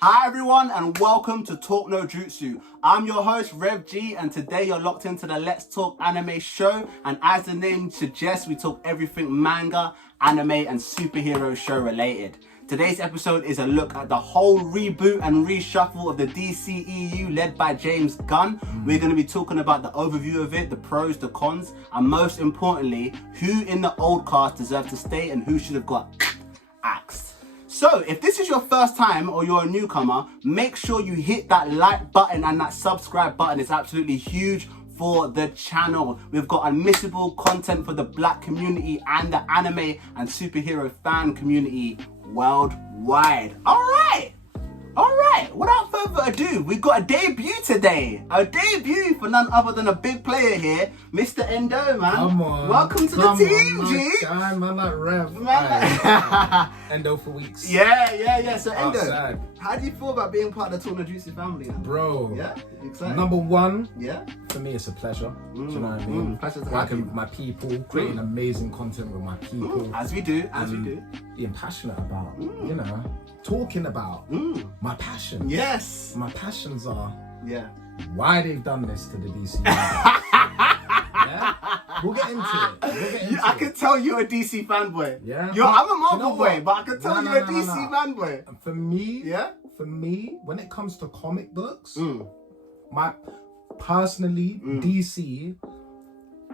Hi everyone and welcome to Talk-No-Jutsu. I'm your host Rev G and today you're locked into the Let's Talk Anime show, and as the name suggests, we talk everything manga, anime and superhero show related. Today's episode is a look at the whole reboot and reshuffle of the DCEU led by James Gunn. We're going to be talking about the overview of it, the pros, the cons, and most importantly, who in the old cast deserved to stay and who should have got axed. So, if this is your first time or you're a newcomer, make sure you hit that like button and that subscribe button. It's absolutely huge for the channel. We've got unmissable content for the black community and the anime and superhero fan community worldwide. Alright, without further ado, we've got a debut today. A debut for none other than a big player here, Mr. Endo, man. Come on. Welcome to the team, G. Man like Rev. Endo for weeks. Yeah. So Endo, Outside. how do you feel about being part of the Talk-No-Jutsu family now? Bro. Yeah? You excited? Number one, Yeah? for me it's a pleasure. Do you know what I mean? Pleasure to have Working you. with my people, creating amazing content with my people. As we do. Being passionate about, you know, talking about my passions. Yes. My passions are Yeah. why they've done this to the DC. Yeah? We'll get into it. I can tell you're a DC fanboy. Yeah. I'm a Marvel You know boy, what? but I can tell No, you're a no, DC fanboy. For me, Yeah? For me, when it comes to comic books, Mm. my personally DC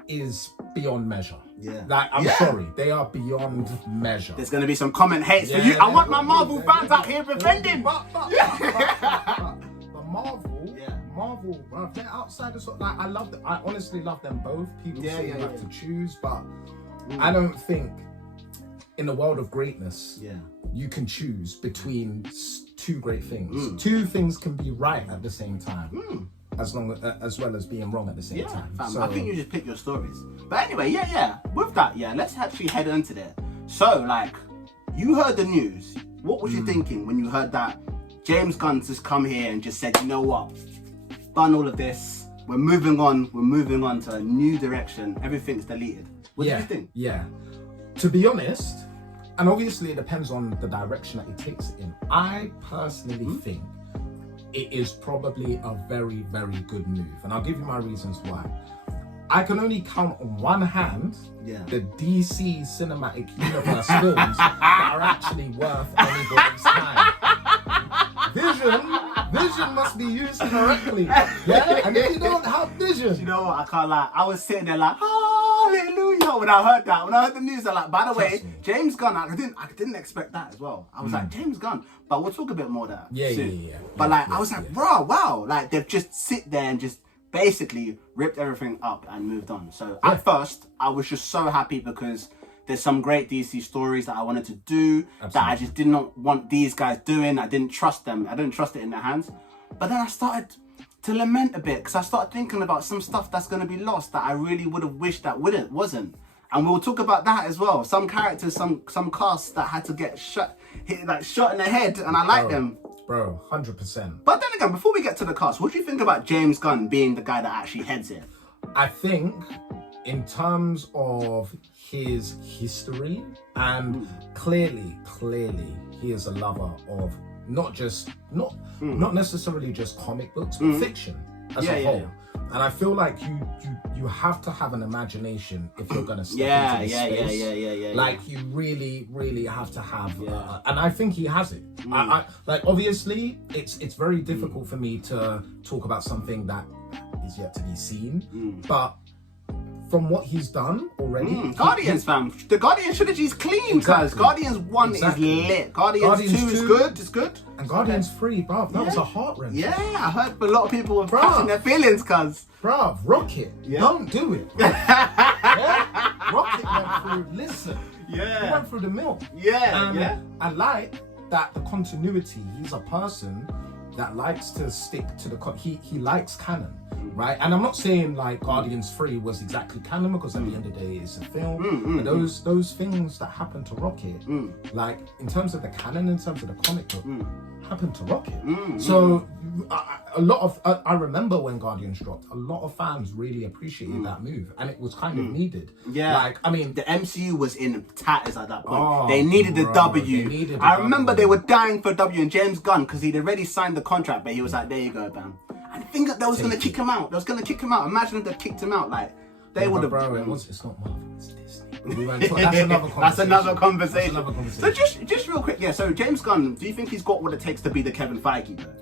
is beyond measure. Yeah. Like I'm Yeah. sorry, they are beyond measure. There's gonna be some comment hates for Yeah, you. I there want my will be, Marvel there fans will out be. here defending. But Marvel, Yeah. Marvel, bro, they're outside of sort. Like I love them. I honestly love them both. People say you have to choose, but I don't think in the world of greatness, you can choose between two great things. Two things can be right at the same time, as well as being wrong at the same time. Fam, So, I think you just pick your stories. But anyway, with that, let's actually head into there. So, like, you heard the news. What was you thinking when you heard that James Gunn just come here and just said, you know what, done all of this, we're moving on to a new direction, everything's deleted. What did you think? Yeah. To be honest, and obviously it depends on the direction that he takes it in. I personally think it is probably a very, very good move. And I'll give you my reasons why. I can only count on one hand the DC cinematic universe films that are actually worth anybody's time. Vision must be used correctly. Yeah? And if you don't have vision. You know what, I can't lie. I was sitting there like, hallelujah, when I heard that. When I heard the news, I'm like, by the way, James Gunn, I didn't expect that as well. I was like, James Gunn. But we'll talk a bit more of that soon. Yeah. But like, I was like, bro, wow. Like, they've just sit there and just basically ripped everything up and moved on. So at first, I was just so happy because there's some great DC stories that I wanted to do that I just did not want these guys doing. I didn't trust them. I didn't trust it in their hands. But then I started to lament a bit because I started thinking about some stuff that's going to be lost that I really would have wished that wasn't. And we'll talk about that as well. Some characters, some casts that had to get shot in the head, and I like them. Bro, 100%. But then again, before we get to the cast, what do you think about James Gunn being the guy that actually heads it? I think in terms of his history, and clearly he is a lover of not necessarily just comic books, but fiction as a whole. And I feel like you have to have an imagination if you're gonna step into this space. Like you really have to have, and I think he has it. I like obviously it's very difficult for me to talk about something that is yet to be seen, but from what he's done already, Guardians, fam. The Guardians trilogy is clean, cuz Guardians 1 is lit. Guardians 2 is good. It's good. And Guardians 3, bruv, that was a heart wrencher. Yeah, I heard a lot of people were catching their feelings, cuz. Bruv, Rocket, don't do it. Rocket went through, listen. He went through the mill. I like that the continuity, he's a person that likes to stick to the, he likes canon. Right, and I'm not saying like Guardians 3 was exactly canon because at the end of the day it's a film. But those things that happened to Rocket, like in terms of the canon, in terms of the comic book, happened to Rocket. So a lot of I remember when Guardians dropped, a lot of fans really appreciated that move, and it was kind of needed. Yeah, like I mean, the MCU was in tatters at that point. Oh, they needed the bro, W. they needed the I remember W. they were dying for W, and James Gunn, because he'd already signed the contract, but he was like, "There you go, bam." And I think that they was gonna kick him out. They was gonna kick him out. Imagine if they kicked him out, like they would have. Bro, it's not Marvel, it's Disney. That's another conversation. That's another conversation. That's another conversation. So just real quick, yeah. So James Gunn, do you think he's got what it takes to be the Kevin Feige though?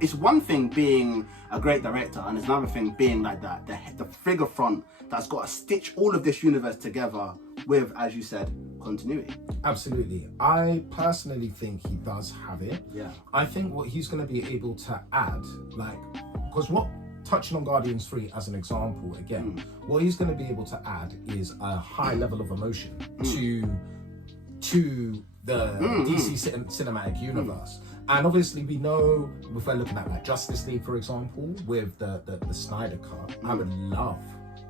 It's one thing being a great director, and it's another thing being like that, the figure front that's got to stitch all of this universe together with, as you said, continuity. Absolutely. I personally think he does have it. Yeah. I think what he's going to be able to add, like, because touching on Guardians 3 as an example again, what he's going to be able to add is a high level of emotion to the DC cinematic universe. And obviously we know, if we're looking at like Justice League, for example, with the Snyder Cut, I would love,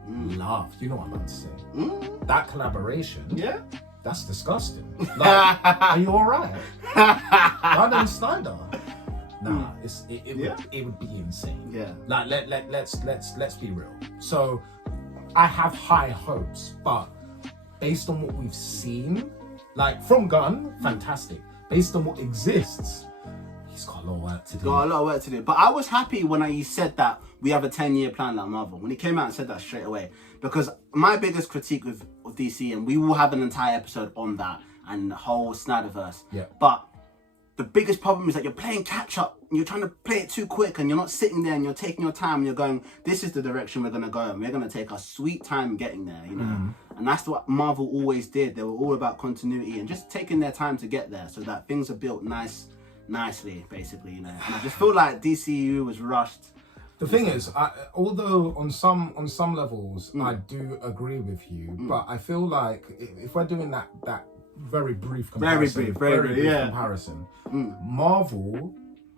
you know what I'm about to say, that collaboration. Yeah. That's disgusting. Like, are you all right? Gunn and Snyder. Nah, it would be insane. Yeah. Like let's be real. So I have high hopes, but based on what we've seen, like from Gunn, fantastic. Based on what exists, he's got a lot of work to do. Got a lot of work to do. But I was happy when he said that we have a 10-year plan like Marvel. When he came out and said that straight away. Because my biggest critique with DC, and we will have an entire episode on that and the whole Snyderverse. Yeah. But the biggest problem is that you're playing catch up and you're trying to play it too quick, and you're not sitting there and you're taking your time and you're going, this is the direction we're going to go, and we're going to take our sweet time getting there, you know. And that's what Marvel always did. They were all about continuity and just taking their time to get there so that things are built nicely, basically, you know. And I just feel like DCU was rushed. The thing is, although on some levels I do agree with you, but I feel like if we're doing that very brief comparison, very brief comparison, Marvel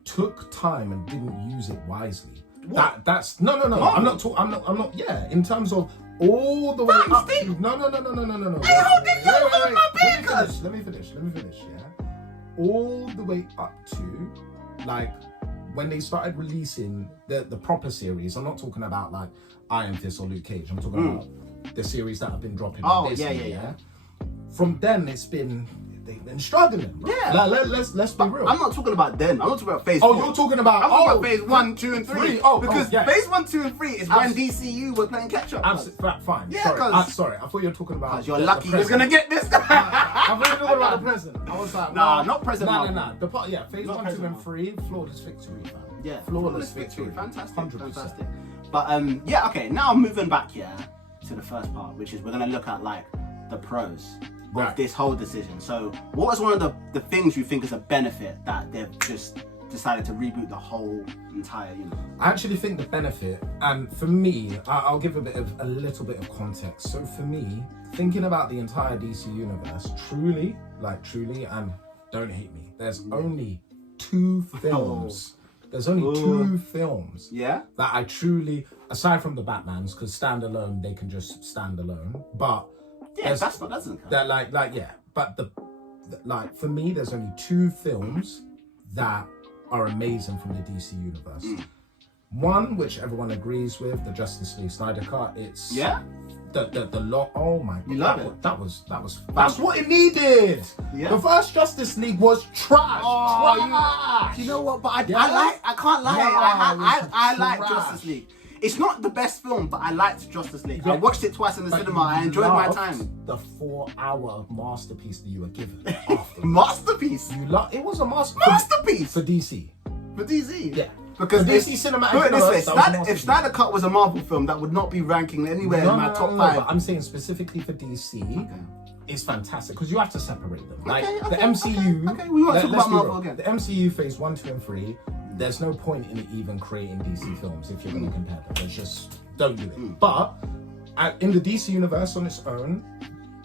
took time and didn't use it wisely. What? That's no. I'm not. Yeah, in terms of all the way up to no. Hey, how did you hold my beer? Let me finish. Yeah, all the way up to like when they started releasing the proper series. I'm not talking about like Iron Fist or Luke Cage. I'm talking about the series that have been dropping. Oh, this yeah. year. From then, they've been struggling. Bro. Yeah. Let's be real. I'm not talking about then. I'm not talking about phase Oh, 4. you're talking about I'm talking about phase 1, 2, and 3. Because yeah. phase 1, 2, and 3 is when DCU were playing catch up. Fine. Yeah, sorry. I thought you were talking about. You're lucky you're gonna get this. I thought you were talking about the present. I was like, nah, not present. Nah. Phase 1, 2, and 3, flawless victory, fam. Yeah, flawless victory. Fantastic, 100%. fantastic. But okay. Now moving back to the first part, which is we're gonna look at like the pros of this whole decision. So, what is one of the things you think is a benefit that they've just decided to reboot the whole entire universe? I actually think the benefit, and for me, I'll give a little bit of context. So for me, thinking about the entire DC universe, truly, and don't hate me, there's only 2 films. There's only 2 films. Yeah. That I truly, aside from the Batmans, because standalone they can just stand alone. But yeah, that's not doesn't count. That yeah. But the for me, there's only 2 films that are amazing from the DC universe. One, which everyone agrees with, the Justice League Snyder Cut. It's the lot. Oh my god, you love it. That's what it needed. Yeah. The first Justice League was trash. You know what? But I can't lie. I like Justice League. It's not the best film, but I liked Justice League. I watched it twice in the cinema. I enjoyed my time. The 4-hour masterpiece that you were given. After. Masterpiece. It was a masterpiece for DC. For DC. Yeah. Because DC cinematic put it universe, this way, if Snyder Cut was a Marvel film, that would not be ranking anywhere in my top 5. But I'm saying specifically for DC, it's fantastic because you have to separate them. The MCU. Okay, we won't talk about Marvel again. The MCU phase 1, 2, and 3. There's no point in even creating DC films if you're going to compare them. There's just don't do it. But in the DC universe on its own,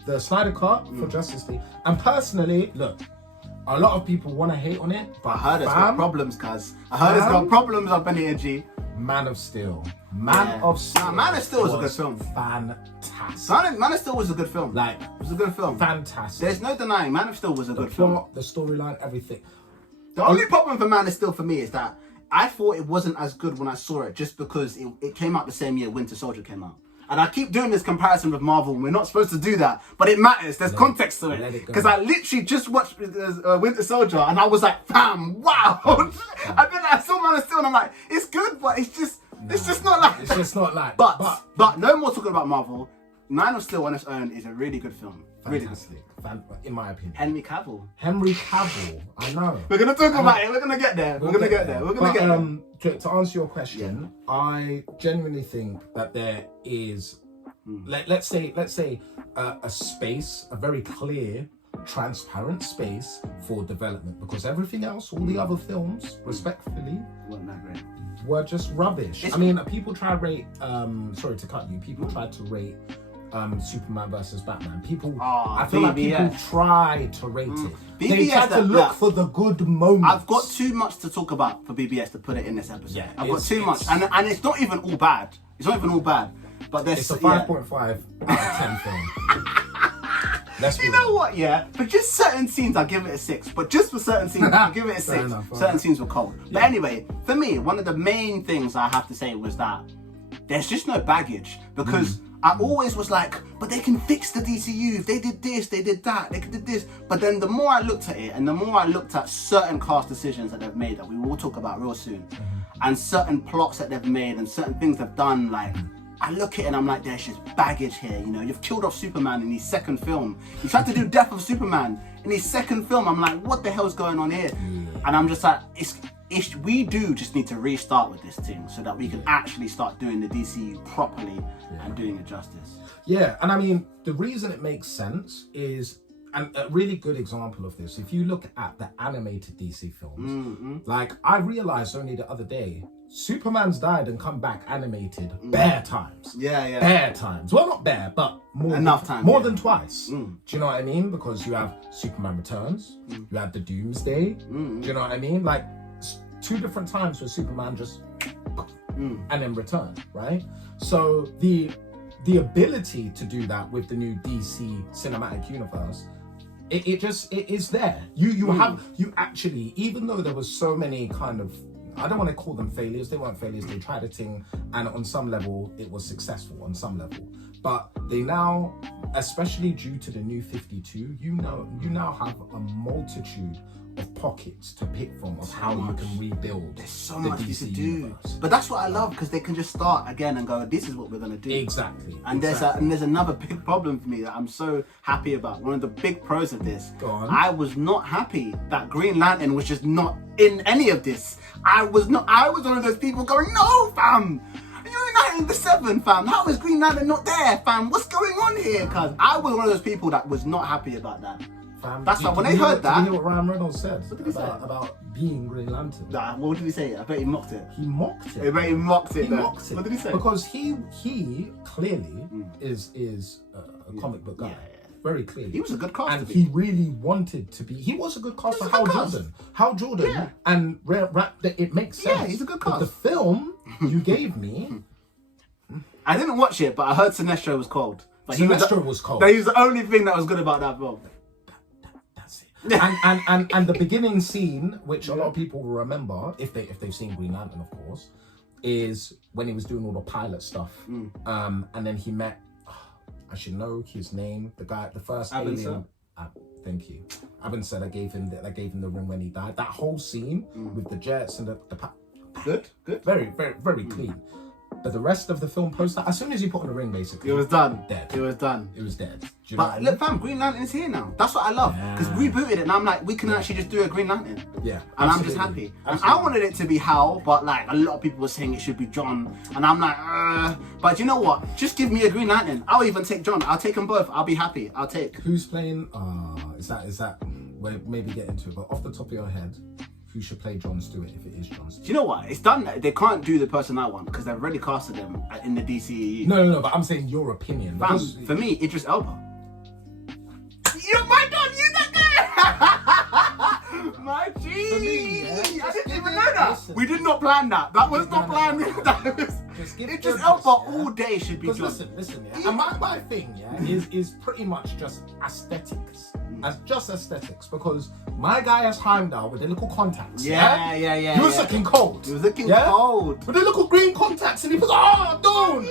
the Snyder Cut for Justice League, and personally, look. A lot of people want to hate on it, but I heard it's got problems, cuz. I heard it's got problems up in here, G. Man of Steel. Man of Steel was a good film. Fantastic. Man of Steel was a good film. It was a good film. Fantastic. There's no denying, Man of Steel was a good film. The storyline, everything. The only problem for Man of Steel for me is that I thought it wasn't as good when I saw it, just because it came out the same year Winter Soldier came out. And I keep doing this comparison with Marvel, and we're not supposed to do that, but it matters. There's context to it. Because I literally just watched Winter Soldier, and I was like, fam, wow. And then I saw Man of Steel, and I'm like, it's good, but it's just not like. It's just not like. But no more talking about Marvel. Man of Steel on its own is a really good film. Fantastic. In my opinion. Henry Cavill. I know. We're gonna talk about it. We're gonna get there. We're gonna get there. To answer your question, I genuinely think that there is, let's say a space, a very clear, transparent space for development, because everything else, all the other films, respectfully, wasn't that great. Were just rubbish. I mean, people try to rate. Sorry to cut you. People tried to rate. Superman versus Batman. I feel like people try to rate it. They try to look for the good moments. I've got too much to talk about for BBS to put it in this episode. Yeah, I've got too much, and it's not even all bad. It's not even all bad. But there's it's a 5.5 out of 10 film. You know what? Yeah, for just certain scenes, I'll give it a 6. But just for certain scenes, I'll give it a 6. Certain scenes were cold. But anyway, for me, one of the main things I have to say was that there's just no baggage, because I always was like, but they can fix the DCU. If they did this, they did that, they did this. But then the more I looked at it, and the more I looked at certain cast decisions that they've made, that we will talk about real soon, and certain plots that they've made, and certain things they've done, like, I look at it and I'm like, there's just baggage here. You know, you've killed off Superman in his second film. You tried to do Death of Superman in his second film. I'm like, what the hell's going on here? And I'm just like, we do just need to restart with this thing, so that we can actually start doing the DCU properly and doing it justice. Yeah, and I mean, the reason it makes sense is, and a really good example of this, if you look at the animated DC films, like I realized only the other day, Superman's died and come back animated bare times. Yeah. Bare times. Well, not bare, but more than twice. Do you know what I mean? Because you have Superman Returns, you have the Doomsday. Do you know what I mean? Like, 2 different times where Superman just and then return, right? So the ability to do that with the new DC cinematic universe, it is there. You actually, even though there was so many kind of, I don't want to call them failures, they weren't failures, they tried a thing, and on some level it was successful on some level. But they now, especially due to the new 52, you now have a multitude of pockets to pick from of how you can rebuild. There's so much you can do. Universe. But that's what I love, because they can just start again and go, this is what we're going to do. Exactly. And there's another big problem for me that I'm so happy about. One of the big pros of this, Go on. I was not happy that Green Lantern was just not in any of this. I was one of those people going, no, fam. You're in the 7, fam. How is Green Lantern not there, fam? What's going on here? Because I was one of those people that was not happy about that. That's why when they heard that. Did you hear what Ryan Reynolds said? What did he say? About being Green Lantern? Nah, what did he say? I bet he mocked it. He mocked it. I bet he mocked it. He mocked it. What did he say? Because he clearly is a comic book guy. Yeah. Very clearly. He was a good caster. And he really wanted to be. He was a good caster. Hal Jordan. And it makes sense. Yeah, he's a good cast. But the film you gave me. I didn't watch it, but I heard Sinestro was cold. But Sinestro was cold. That was the only thing that was good about that film. and the beginning scene, which a lot of people will remember if they've seen Green Lantern, of course, is when he was doing all the pilot stuff, and then he met, I should know his name, the guy, the first alien. Thank you, Abin said I gave him the ring when he died. That whole scene with the jets and the good, very very clean. But the rest of the film post that, as soon as you put on the ring, basically, it was done. Dead. It was done. It was dead. But look, fam, Green Lantern's here now. That's what I love. Because rebooted it, and I'm like, we can actually just do a Green Lantern. Yeah. And I'm just happy. And I wanted it to be Hal, but like a lot of people were saying it should be John. And I'm like, But you know what? Just give me a Green Lantern. I'll even take John. I'll take them both. I'll be happy. I'll take. Who's playing? Is that? We'll maybe get into it, but off the top of your head, who should play Jon Stewart if it is Jon Stewart? Do you know what? It's done. They can't do the person I want because they've already casted them in the DCEU. No, but I'm saying your opinion. Fam, for me, Idris Elba. My God, you that guy! My G! For me, I didn't even know that. Listen. We did not plan that. That was not planned. That was, Idris Elba all day should be John. Listen, yeah. And my thing, is pretty much just aesthetics. as just aesthetics, because my guy has Heimdall with the little contacts. Yeah. He was looking cold. He was looking cold. With the little green contacts, and he was, don't.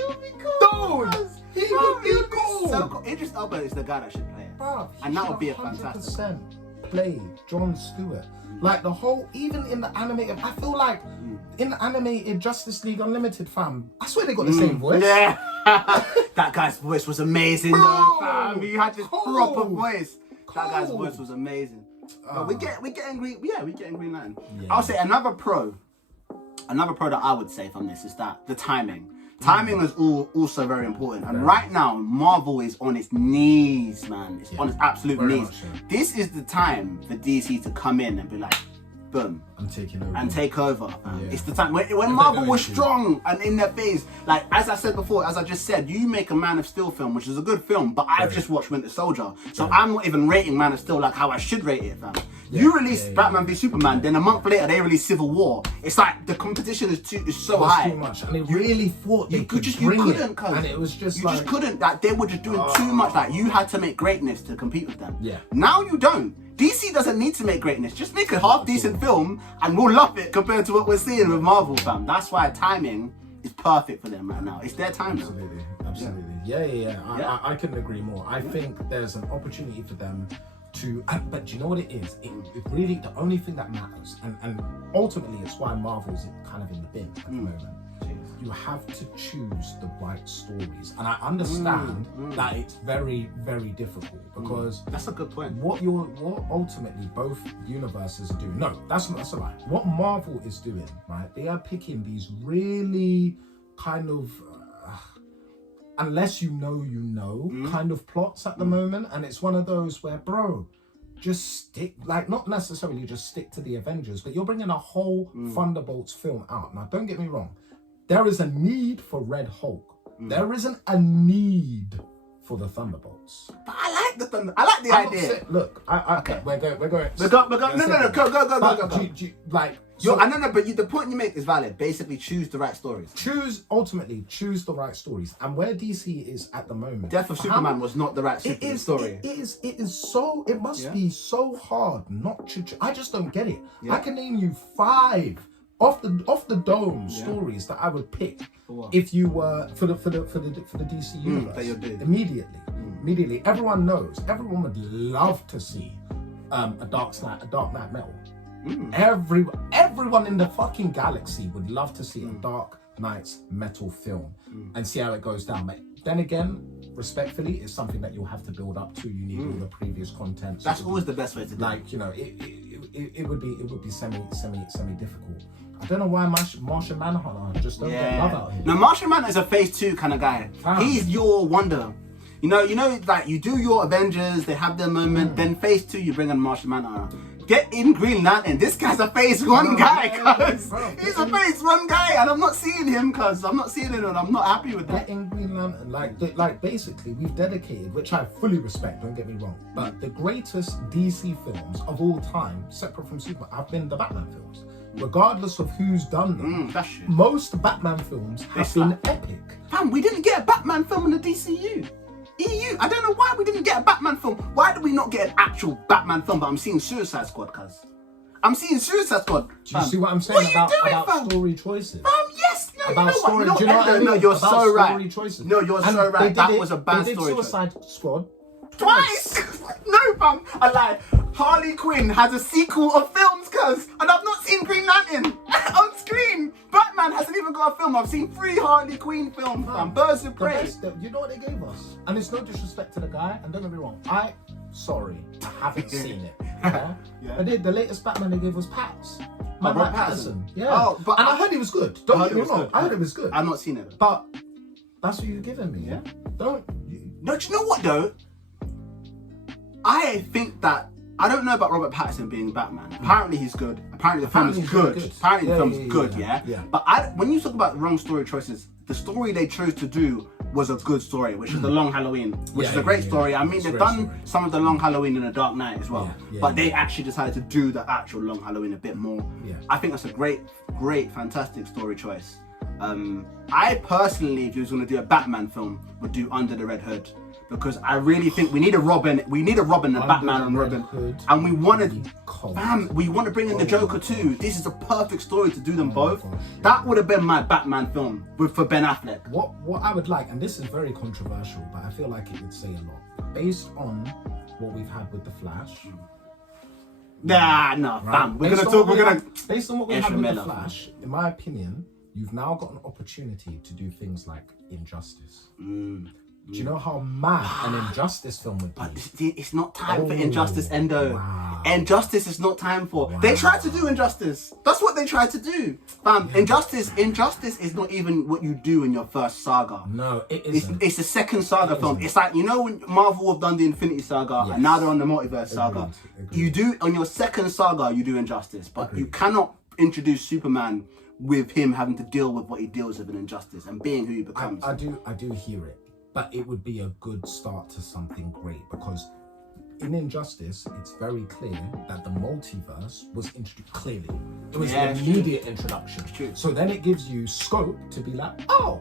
He would be cool. So cool. Idris Elba is the guy that should play it. Bruv, And that would be a fantastic. 100% play John Stewart. Like the whole, even in the animated, I feel like in the animated Justice League Unlimited, fam, I swear they got the same voice. Yeah. That guy's voice was amazing, though, fam. He had this proper voice. That guy's voice was amazing. But we getting Green Lantern. Yeah. I'll say another pro that I would say from this is that the timing. Timing is also very important. And right now, Marvel is on its knees, man. It's on its absolute Very knees. much so. This is the time for DC to come in and be like, boom. I'm taking over. And take over. Yeah. It's the time when Marvel was strong and in their phase. Like as I said before, as I just said, you make a Man of Steel film, which is a good film, but I've just watched Winter Soldier, so I'm not even rating Man of Steel like how I should rate it, fam. You release Batman v Superman, then a month later they release Civil War. It's like the competition is so high. Too much, and they really thought they could you bring couldn't, it, cuz. and it was just you like just couldn't. Like they were just doing too much. Like you had to make greatness to compete with them. Yeah. Now you don't. DC doesn't need to make greatness. Just make a half decent film, and we'll love it compared to what we're seeing with Marvel, fam. That's why timing is perfect for them right now. It's their time. Absolutely. Yeah. I couldn't agree more. I think there's an opportunity for them to, but do you know what it is? It really, the only thing that matters, and ultimately it's why Marvel's kind of in the bin at the moment. You have to choose the right stories, and I understand that it's very, very difficult because That's a good point. what ultimately both universes are doing. No, that's a lie. What Marvel is doing, right? They are picking these really kind of unless you know kind of plots at the moment, and it's one of those where, bro, just stick, like, not necessarily just stick to the Avengers, but you're bringing a whole Thunderbolts film out. Now, don't get me wrong, there is a need for Red Hulk. There isn't a need for the Thunderbolts. But I like the thunder. I like the idea. Look, okay, we're going. Go. No, go. Like, I know, but the point you make is valid. Basically, choose the right stories. Choose the right stories. And where DC is at the moment, Death of Superman was not the right story. It is so. It must be so hard not to. I just don't get it. I can name you 5 off the dome stories that I would pick if you were for the DC universe. That you'll do immediately. Everyone knows. Everyone would love to see a Dark Knight Metal. Everyone in the fucking galaxy would love to see a Dark Knight's Metal film and see how it goes down. But then again, respectfully, it's something that you'll have to build up to. You need all the previous content. So that's always the best way to do it. Like, you know, it would be semi difficult. I don't know why Martian Manhunter just don't get love out here. No, Martian Manhunter is a phase 2 kind of guy. He's your wonder. You know, like you do your Avengers, they have their moment. Then phase 2, you bring in Martian Manhunter. Get in Green Lantern. This guy's a phase 1 guy, cuz. He's a phase 1 guy, and I'm not seeing him, cuz. I'm not seeing him, and I'm not happy with that. Get in Green Lantern. Like basically, we've dedicated, which I fully respect, don't get me wrong, but the greatest DC films of all time, separate from Superman, have been the Batman films. Regardless of who's done them, That's true. most Batman films have been epic. Fam, we didn't get a Batman film in the DCU. EU. I don't know why we didn't get a Batman film. Why did we not get an actual Batman film? But I'm seeing Suicide Squad, cuz. I'm seeing Suicide Squad. Do you see what I'm saying about fam? story choices? Yes. No, About you know story, what? do you know what I mean? No, you're About so story right. Choices. No, you're And so right. they did That was a bad they did story. Suicide Squad Twice. No, fam. I lied. Harley Quinn has a sequel of films, cuz. And I've not seen Green Lantern on screen. Batman hasn't even got a film. I've seen 3 Harley Quinn films, fam. Birds of Prey. You know what they gave us? And it's no disrespect to the guy, and don't get me wrong, I haven't seen it. Yeah? But the latest Batman they gave was Pats. Robert Pattinson. Yeah. Oh, but and I heard he was good. Don't get me wrong. I heard it was good. I've not seen it. But that's what you're giving me. Yeah. No, do you know what though? I think that I don't know about Robert Pattinson being Batman. Apparently he's good. Apparently the film is good. Apparently the film's good, yeah? But when you talk about wrong story choices, the story they chose to do was a good story, which is The Long Halloween, which is a great story. I mean, they've done some of The Long Halloween in The Dark Knight as well, but they actually decided to do the actual Long Halloween a bit more. I think that's a great, fantastic story choice. I personally, if you was going to do a Batman film, would do Under the Red Hood, because I really think we need a Robin. We need a Robin and Batman and Robin, and we want to bring in the Joker too. This is a perfect story to do them both. That would have been my Batman film for Ben Affleck. What I would like, and this is very controversial, but I feel like it would say a lot based on what we've had with the Flash. No, fam. Based on what we had with the Flash, in my opinion, you've now got an opportunity to do things like Injustice. Do you know how mad an Injustice film would be? But it's not time for Injustice, Endo. Wow. Injustice is not time for. Wow. They tried to do Injustice. That's what they tried to do. Fam, yeah. Injustice is not even what you do in your first saga. No, it isn't. It's the second saga film. It's like, you know when Marvel have done the Infinity Saga and now they're on the Multiverse Saga. Agreed. You do, on your second saga, you do Injustice. But you cannot introduce Superman with him having to deal with what he deals with in Injustice and being who he becomes. I do hear it. But it would be a good start to something great, because in Injustice, it's very clear that the multiverse was introduced clearly. It was an immediate introduction. So then it gives you scope to be like, oh,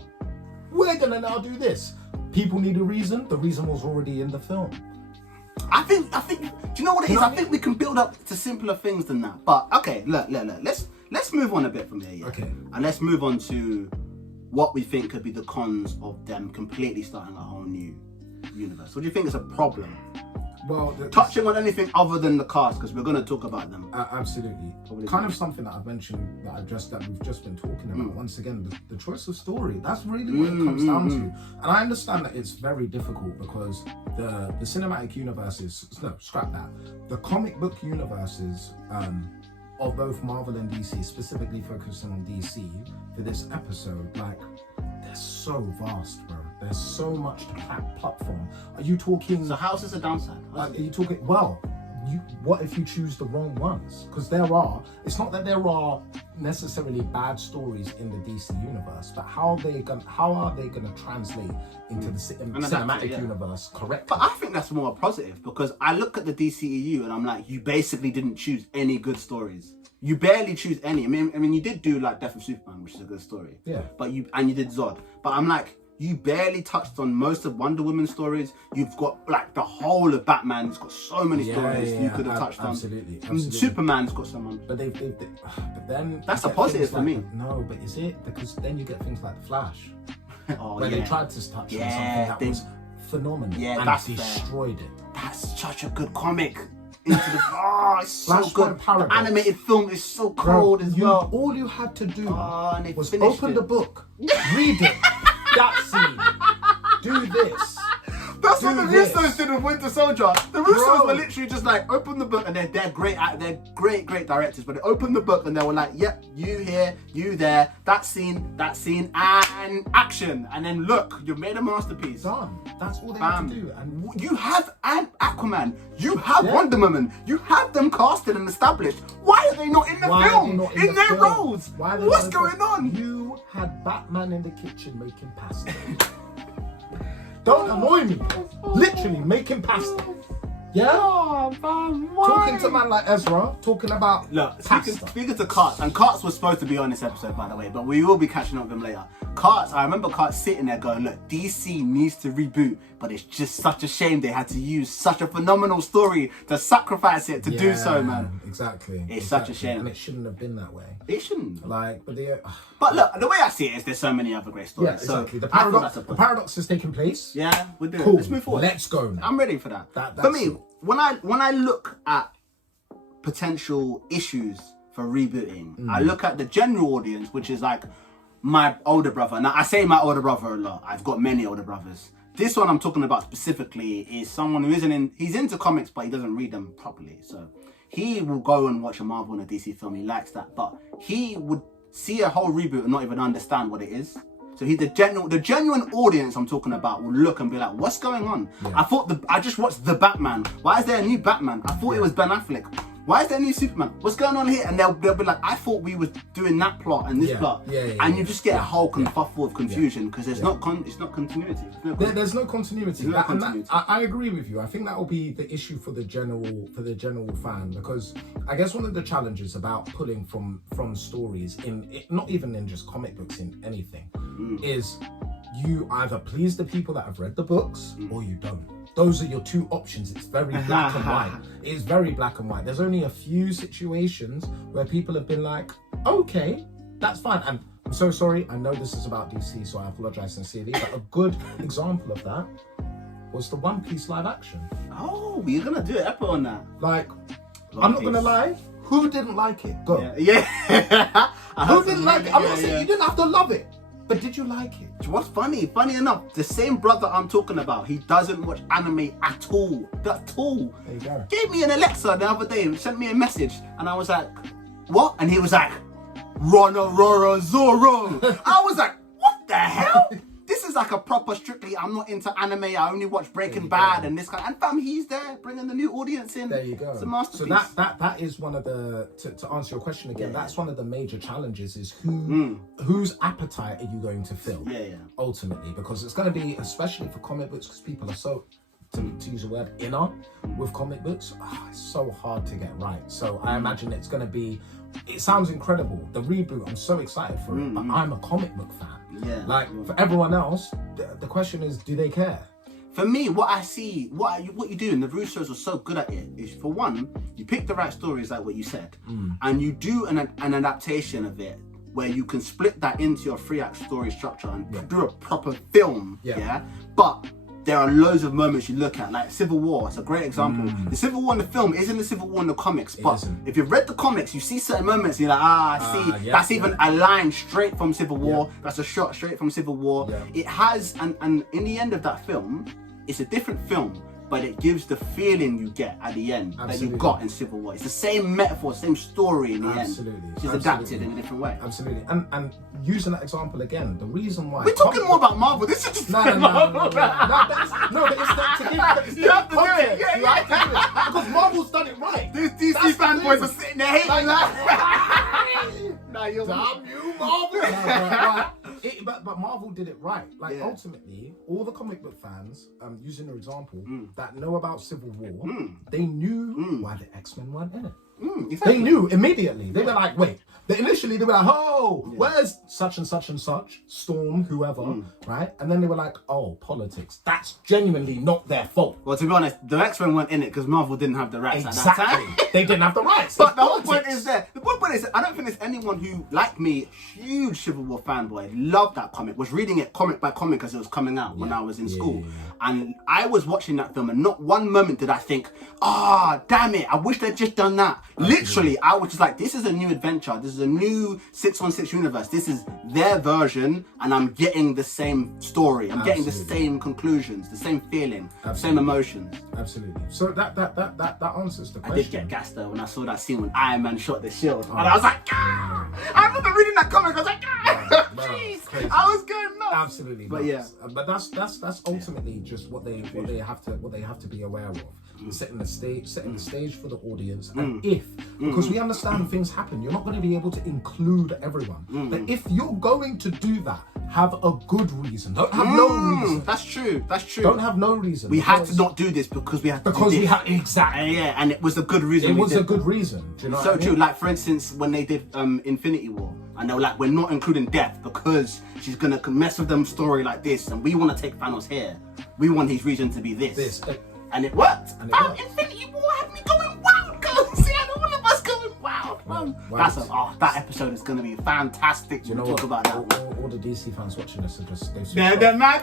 we're gonna now do this. People need a reason. The reason was already in the film. I think. Do you know what it is? I think we can build up to simpler things than that. But okay, look. Let's move on a bit from here. Yeah? Okay. And let's move on to what we think could be the cons of them completely starting a whole new universe. What do you think is a problem? Well, touching on anything other than the cast, because we're going to talk about them. Absolutely. Kind of something that I've mentioned that we've just been talking about. Once again, the choice of story. That's really what it comes down to. And I understand that it's very difficult because the cinematic universes. No, scrap that. The comic book universes of both Marvel and DC, specifically focusing on DC for this episode, like, they're so vast, bro. There's so much to platform. Are you talking? So how's this a downside? Are you talking? Well, what if you choose the wrong ones? Because it's not that there are necessarily bad stories in the DC universe, but how are they gonna translate into the cinematic universe correctly? But I think that's more positive, because I look at the DCEU and I'm like, you basically didn't choose any good stories. You barely choose any. I mean, you did do like Death of Superman, which is a good story. Yeah. But you did Zod. But I'm like, you barely touched on most of Wonder Woman's stories. You've got like the whole of Batman's got so many stories you could have touched on. Absolutely. Superman's got someone. But then that's a positive for me. No, but is it? Because then you get things like The Flash, where they tried to touch on something that was phenomenal and destroyed it. That's such a good comic. It's so good. The animated film is so cold as well. All you had to do was open the book, read it, that scene, do this. That's what the Russos did with Winter Soldier. The Russos were literally just like, open the book, and they're great directors, but they opened the book and they were like, yep, you here, you there, that scene, and action. And then look, you've made a masterpiece. Done. That's all they had to do. And you have Aquaman, you have Wonder Woman, you have them casted and established. Why are they not in the film? In their roles? What's going on? You had Batman in the kitchen making pasta. Don't annoy me. Literally making pasta. Yeah? Oh, man, talking to man like Ezra, talking about speaking to Karts, and Karts was supposed to be on this episode, by the way, but we will be catching up with him later. Karts, I remember Karts sitting there going, look, DC needs to reboot, but it's just such a shame they had to use such a phenomenal story to sacrifice it to do so, man. Exactly. It's such a shame. And it shouldn't have been that way. It shouldn't. But look, the way I see it is there's so many other great stories. Yeah, exactly. So the paradox is taking place. Yeah, we're doing cool. Let's move forward. Let's go now. I'm ready for that. For me, when I look at potential issues for rebooting, I look at the general audience, which is like my older brother. Now, I say my older brother a lot. I've got many older brothers. This one I'm talking about specifically is someone who he's into comics, but he doesn't read them properly. So he will go and watch a Marvel and a DC film. He likes that, but he would see a whole reboot and not even understand what it is. So he's the genuine audience I'm talking about will look and be like, what's going on? Yeah. I just watched The Batman. Why is there a new Batman? I thought it was Ben Affleck. Why is there a new Superman? What's going on here? And they'll be like, I thought we were doing that plot and this plot. And you just get a whole kerfuffle of confusion because there's not continuity. There's no continuity. I agree with you. I think that will be the issue for the general fan, because I guess one of the challenges about pulling from stories not even in just comic books, in anything, is you either please the people that have read the books or you don't. Those are your two options. It's very black and white. It is very black and white. There's only a few situations where people have been like, okay, that's fine. And I'm so sorry. I know this is about DC, so I apologize sincerely. But a good example of that was the One Piece live action. Oh, we're gonna do an episode on that. Like, I'm not gonna lie. Who didn't like it? Go. Yeah. Who didn't like it? I'm not saying you didn't have to love it, but did you like it? What's funny enough, the same brother I'm talking about, he doesn't watch anime at all. At all. There you go. Gave me an Alexa the other day, sent me a message, and I was like, what? And he was like, Rora Zoro. I was like, what the hell? This is like a proper strictly, I'm not into anime, I only watch Breaking Bad and this kind. And fam, he's there bringing the new audience in. There you go. It's a masterpiece. So that is one of the, to answer your question again, that's one of the major challenges is whose appetite are you going to fill? Ultimately, because it's going to be, especially for comic books, because people are so, to use a word, inner with comic books, it's so hard to get right. So I imagine it's going to be, it sounds incredible. The reboot, I'm so excited for it, but I'm a comic book fan. Yeah. Like, for everyone else, the question is, do they care? For me, what I see, what you do, and the Russos are so good at it, is for one, you pick the right stories like what you said, and you do an adaptation of it where you can split that into your 3-act story structure and do a proper film, but there are loads of moments you look at, like Civil War. It's a great example. The Civil War in the film isn't the Civil War in the comics, but if you've read the comics, you see certain moments and you're like, I see, that's even a line straight from Civil War. That's a shot straight from Civil War. It has, and in the end of that film, it's a different film, but it gives the feeling you get at the end that you got in Civil War. It's the same metaphor, same story in the end. It's just adapted in a different way. Absolutely. And using that example again, the reason why... We're talking more about Marvel. This is just Marvel. But it's to give you have to do it. You have to do it. Because Marvel's done it right. These DC fanboys are sitting there hating like... Damn you, Marvel! But Marvel did it right. Like, ultimately, all the comic book fans, using your example, that know about Civil War, they knew why the X-Men weren't in it. Exactly. They knew immediately. They were like, wait. Initially, they were like, oh, where's such and such and such? Storm, whoever, right? And then they were like, oh, politics. That's genuinely not their fault. Well, to be honest, the X-Men weren't in it because Marvel didn't have the rights at that time. They didn't have the rights. But the whole point is there. The point is, I don't think there's anyone who, like me, huge Civil War fanboy, loved that comic, was reading it comic by comic as it was coming out when I was in school. And I was watching that film and not one moment did I think, damn it, I wish they'd just done that. Literally, I was just like, this is a new adventure. This is a new 616 universe. This is their version and I'm getting the same story. I'm getting the same conclusions, the same feeling, same emotions. Absolutely. So that answers the question. I did get gassed though when I saw that scene when Iron Man shot the shield. And I was like, I remember reading that comic, I was like, jeez. I was going nuts. Absolutely. But but that's ultimately just what they have to be aware of. Setting the stage for the audience, and because we understand things happen, you're not going to be able to include everyone. But if you're going to do that, have a good reason. Don't have no reason. That's true. Don't have no reason. We had to not do this because we had to do this. Exactly. And it was a good reason. It was a good reason. Do you know what I mean? True. Like for instance, when they did Infinity War, and they were like, we're not including Death because she's gonna mess with them story like this, and we want to take Thanos here. We want his reason to be this. And it worked. Infinity War had me going wild, guys. See, all of us going wild. That episode is going to be fantastic. You know talk about that. All the DC fans watching this are just they're mad.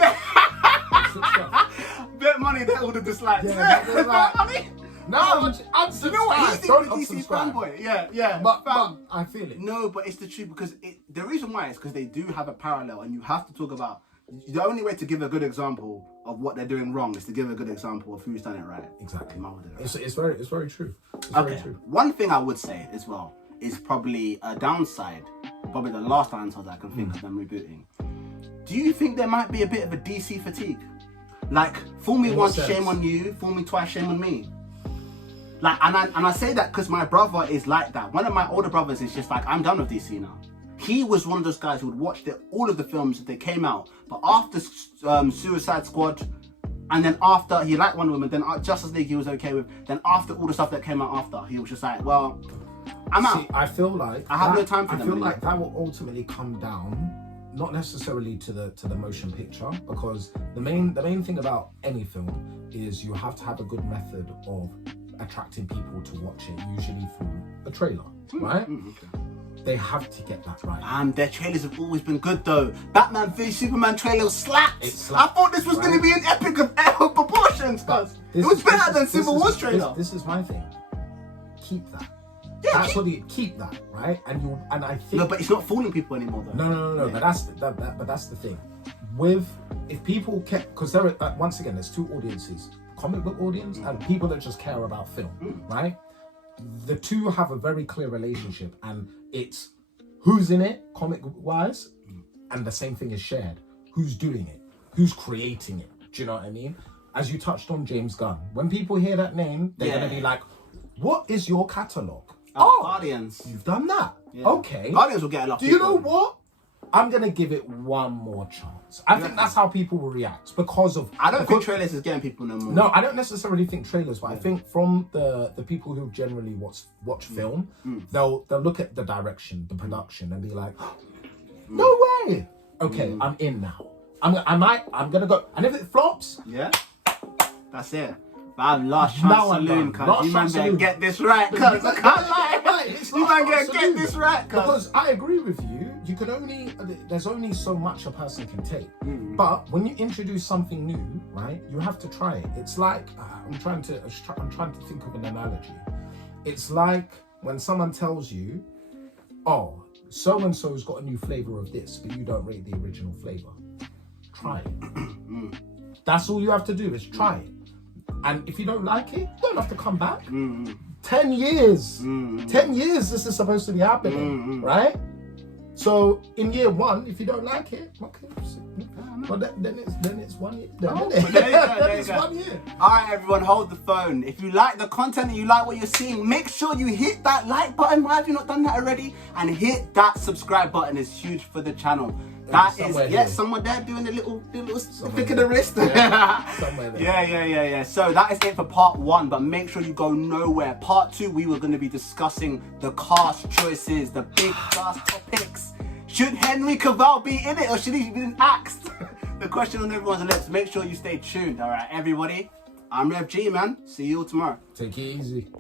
Bet money they're all the dislikes. Bet money. No, unsubscribe. You know what? He's the DC fanboy. Yeah. But I feel it. No, but it's the truth because the reason why is because they do have a parallel, and you have to talk about. The only way to give a good example of what they're doing wrong is to give a good example of who's done it right. Exactly. It's very true. Very true. One thing I would say as well is probably a downside, probably the last downside I can think of them rebooting. Do you think there might be a bit of a DC fatigue? Like, fool me once, shame on you. Fool me twice, shame on me. Like, and I say that because my brother is like that. One of my older brothers is just like, I'm done with DC now. He was one of those guys who would watch all of the films that they came out, but after Suicide Squad, and then after he liked Wonder Woman, then Justice League he was okay with, then after all the stuff that came out after, he was just like, well, I'm out. I feel like I have no time for them. I feel like that will ultimately come down not necessarily to the motion picture, because the main thing about any film is you have to have a good method of attracting people to watch it, usually through a trailer, right? Okay. They have to get that right. Their trailers have always been good though. Batman v Superman trailer slapped. It slapped, I thought this was going to be an epic of epic proportions, cuz. It was better than Civil War's trailer. This is my thing. Keep that. Yeah, that's what you keep that, right? And I think no, but it's not fooling people anymore though. No. Yeah. But that's the thing. If people kept, because there are once again, there's two audiences: comic book audience and people that just care about film, right? The two have a very clear relationship, and it's who's in it, comic wise, and the same thing is shared. Who's doing it? Who's creating it? Do you know what I mean? As you touched on James Gunn, when people hear that name, they're gonna be like, "What is your catalog?" Oh, Guardians. You've done that. Yeah. Okay. Guardians will get a lot. Do you know what? I'm gonna give it one more chance. I think that's how people will react because of. I don't think trailers is getting people no more. No, I don't necessarily think trailers, but I think from the people who generally watch film, they'll look at the direction, the production, and be like, "No way! Okay, I'm in now. I'm gonna go." And if it flops, yeah, that's it. But I'm last chance now I'm saloon, done. cuz. Last You man chance better saloon. get this right, cuz. I can't lie. It's You last man chance get saloon. this right, cuz. Because I agree with you. You can only there's only so much a person can take. But when you introduce something new, right, you have to try it. It's like I'm trying to think of an analogy. It's like when someone tells you, "Oh, so and so's got a new flavor of this, but you don't rate the original flavor." Try it. That's all you have to do is try it. And if you don't like it, you don't have to come back. 10 years. 10 years this is supposed to be happening, right? So in year one, if you don't like it, okay. But then it's 1 year. Then it's 1 year. Alright everyone, hold the phone. If you like the content and you like what you're seeing, make sure you hit that like button. Why have you not done that already? And hit that subscribe button. It's huge for the channel. That is, yes, someone there doing the little flick of the wrist. Somewhere there. Yeah. So that is it for part 1, but make sure you go nowhere. Part 2, we were going to be discussing the cast choices, the big cast topics. Should Henry Cavill be in it or should he be axed? The question on everyone's lips. Make sure you stay tuned. All right, everybody. I'm Rev G, man. See you all tomorrow. Take it easy.